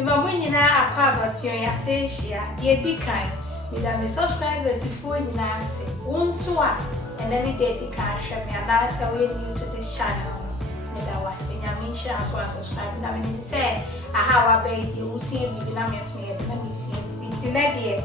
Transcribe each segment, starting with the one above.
Remember when you now acquire your associate, dear Dickine, with a subscribers before you now say, one swap, and any day the cash me, and I say, we're new to this channel. I was saying, I mean, she as well subscribing. I mean, say, I have a baby, you see me, and I'm me, and you see me. It's in that year,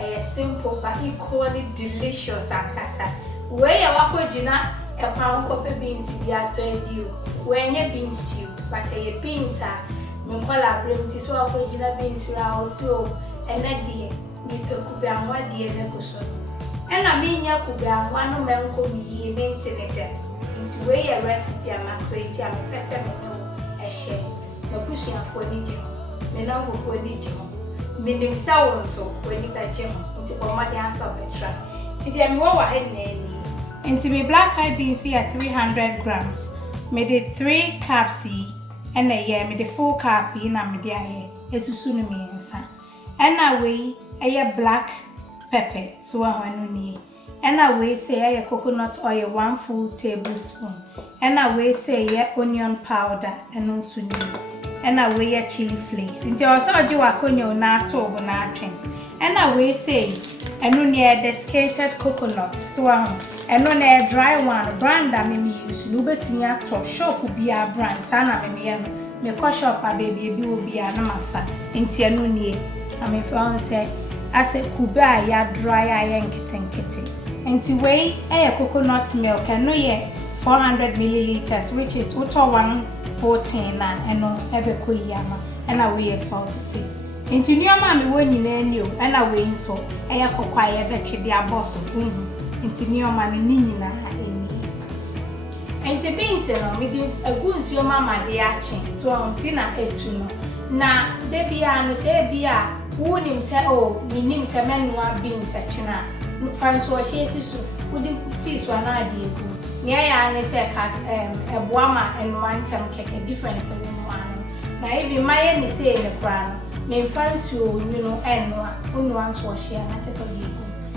a simple but equally delicious and casa. Where you walk with Gina, a pound of beans, if you are told you, when your beans stew, but a beans are. Minkola bring this one for Gina beans also, and that dear, me could and what dear Negoso. And I mean, ya could be one of them could be maintained into way a recipe and my creative and present a shame. No pushing for Nijim, me no for Nijim, meaning so when you got Jim into my answer of the try. Today, I'm over any. Into me black eyed beans here 300 grams, made it 3 cups. And a year me the 4 cup in a media, as you soon means. And away a black pepper, so I know. And away say a coconut oil 1 full tablespoon. And away say a onion powder and also new. And away a chilli flakes. Until I saw you a conyo na to bonatring. And away say and no near desiccated coconut, so and no near dry one brand that me use. No better near to shop will be a brand, sana me shop a baby will be a namafa. Into no near. I mean, for say, I said, Kuba, ya dry, I ain't kitty. And to weigh a coconut milk and no yet 400 milliliters, which is uto 114 and no ever yama, and I weigh a salt to taste. Into new mammy when you knew, and I weigh so, a yakoquire betchy the boss of into new mammy nina. And to beans, a goose your mamma the arching, so on Tina etuno. Na, there be a say be a wound himself, oh, me name some men who are beans at China. Fancy what she is, wouldn't see one idea. Near I say a boama and one time cake a difference in one. Now, if you might say in the crown, may fancy you know, and one once was she and not just of you.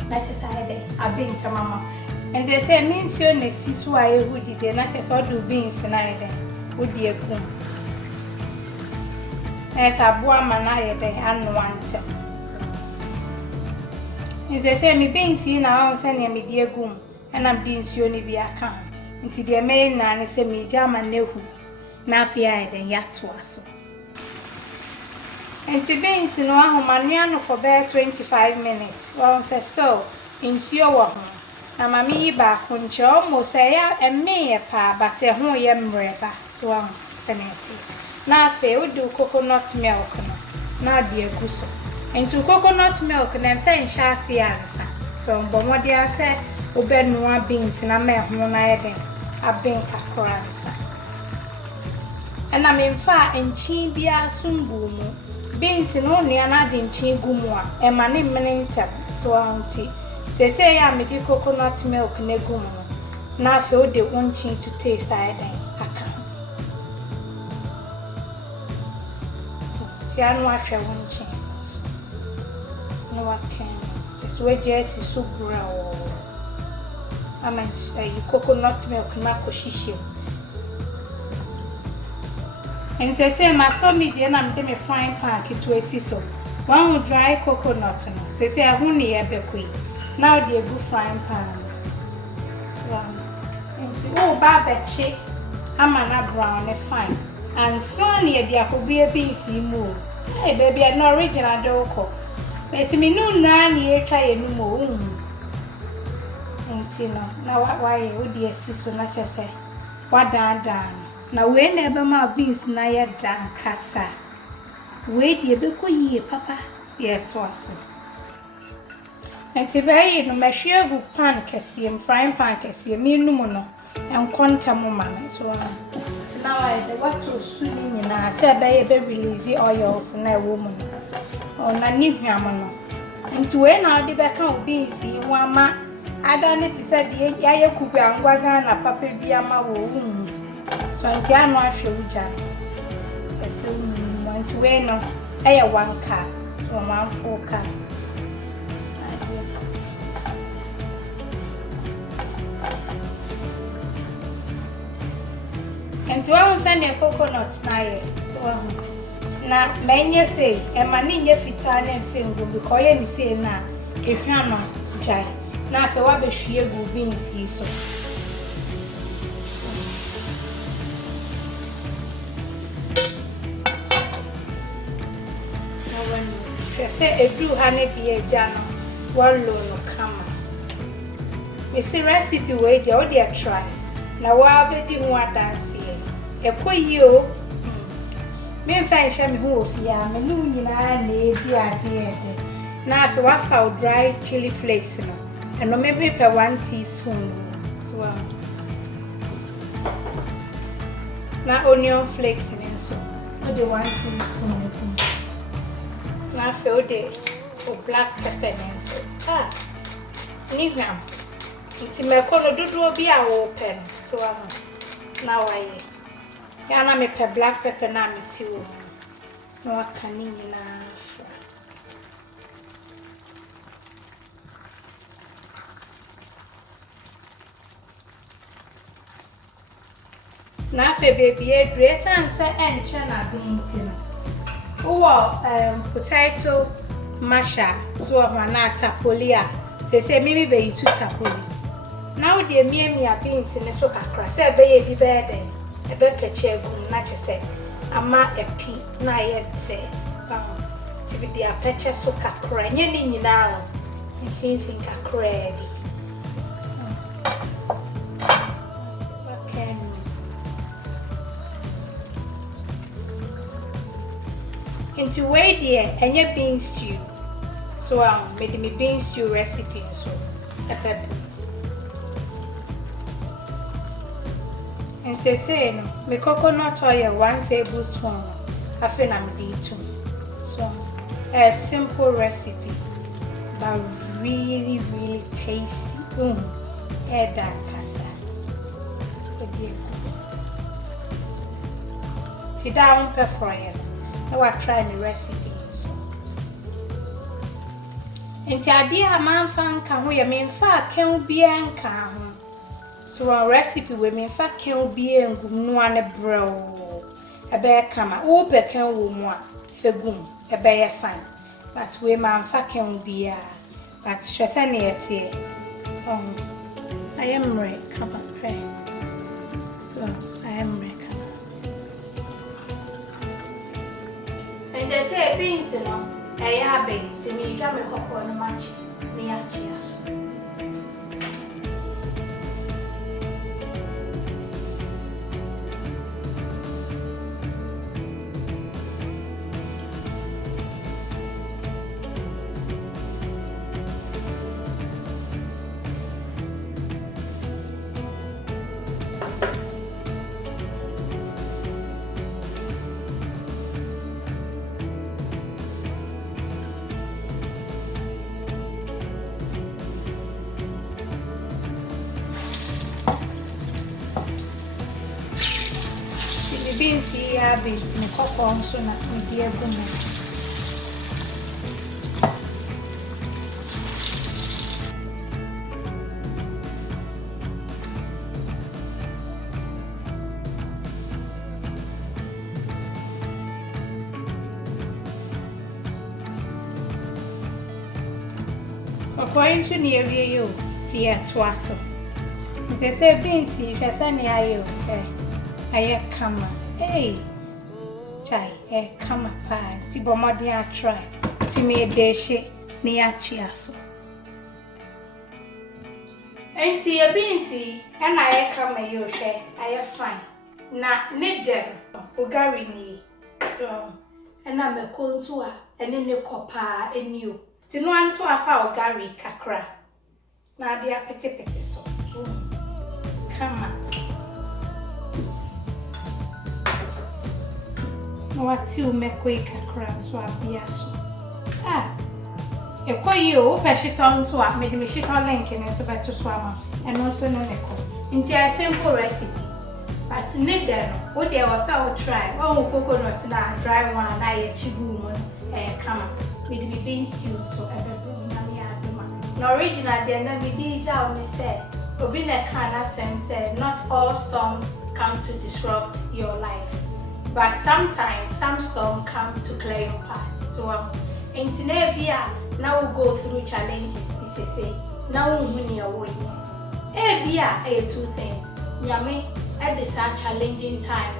Not as I had a bean to mamma. And they say, means your next is why would you not as all do beans and I then would be a coon. As a boama and I day and one time. As I say, me being seen now, sending me dear goom, and I'm being sure be a count. Into the main nanny send me jam and nehu, now fear and yet was. And to being seen one maniano for bare 25 minutes, well, says so, in sure one. Now, mammy back when she almost say, and me a pa, but a home yam reba, so I'm now fair do coconut milk, now dear gusso. Into coconut milk and then fain shall see answer. So, but what dear said, obey no beans and a mare when I had a bank a answer. And I'm in far and chin beer soon boom. Beans and only an adding chin gumwa, and my name meaning so auntie. Say I made the coconut milk negumo. Now feel the one chin to taste I then. See, I know I shall one chin. No, I can't. Just wait, Jessie, soup brown. I mean, coconut milk, Marco Shishi. And they say, my family, then I'm them a frying pan to a sizzle. One will dry coconut. So say, I won't eat a queen. Now, dear good frying pan. Oh, Barbecue, I'm an brown, a fine. And so near there could be a beans move. Hey, baby, an original doko. But me no nanny try any more. And see now why would you see so much as say, what down? Now, whenever my beans naya down, cassa. Wait, dear, because ye, papa, yet was. And to buy no machine good pan cassium, frying pan cassium, me no mono, and quantum woman. So now I what to swimming in a said by a baby lazy oils and a woman. Or Nanihamano. And to when I did back out beans, one ma, I done it said the Yakuba and Wagan a papa be a ma womb. So I can't wash your jar. So once we know, I have 1 cup or 1 4 cup. And to send a coconut now, so Na menye say e ma ni nye fitaa na mfengu because ye ni say na ehwa no dwai na afa wa behwie gu beans yi so na wanu say edu ha ne bi eja no wallo no kama me see recipe we dey o dey try na wa bedi ho adanse e koyi o me fan sha me ho ofia me nu nyina na edi ade na afa wa fa dry chilli flakes no and no maybe 1 teaspoon so na onion flakes ni so o de 1 teaspoon na afa o de black pepper ni so ni hwam nti me kono dodo bi a wo pen so na waye ya na me pe black pepper na me ti wo no aka ni nyina afra na fe baby e dress and say enche na binti no wo potato masha so na tapolia se mimi be yitu tapoli now the miemia beans ne so kakra se be ye bi be den e be peche egum na che se ama epi na ye te ti bi dia peche so kakra nye ni nyina o tintin kakra bi okay into way there enye beans stew so made me beans stew recipe so a pepper and say no me coconut oil 1 tablespoon afi na me dey too so a simple recipe but really tasty eda kasa ti down pepper now I try the recipe so enti ade a man fan ka ho ye me fa kan bia nka ho so a recipe we me fa kan bia ngum no ane bro ebe kama wo be kan wo mu a fegum ebe ye fine but we man fa kan bia but hwese na yete I am ready kama pray so I am ready and they say beans no e ya be ti mi ga me kokko no machi ni ya chi aso beans here be me kokko so na me dia gumo Okoyin so ni ewie yo ti e to aso se beans hwese ne ayo aye kama hey chai kama pa ti bomodi a try ti me deshe ni achi aso enti e beans na aye kama yo hwe aye fine na ne dem ogari ni so na me konso a ene ne kopa eni o ti no anso afa ogari kakra na dia pete so kama wati umekwe kakra so abia so ekoyi o pe shiton so a me de shiton link ne so beto so ama eno so no neko nti a simple recipe but ne there no wo there was how try one coconut na dry one na ye chigu mo kama me de beans stew so ebe na me adoma na original there na me di ja o me say obi na kana sem say not all storms come to disrupt your life but sometimes some storm come to clear your path. So into Nebia, now we go through challenges. We say now we are working. Ebia, two things. Yame at this challenging time.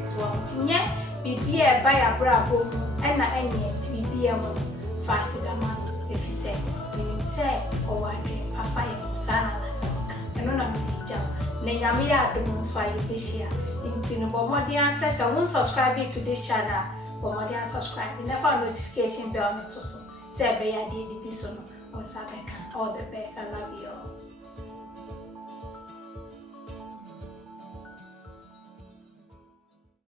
So tinye bibia by a brabo and any TBM fasidama if you say we say or I dream papa sana nasamka and on a jam Nenyamia the moon swai this year into no more says I won't subscribe to this channel or more than subscribe never notification bell to so say be I did this one or Sabeka all the best. I love you all.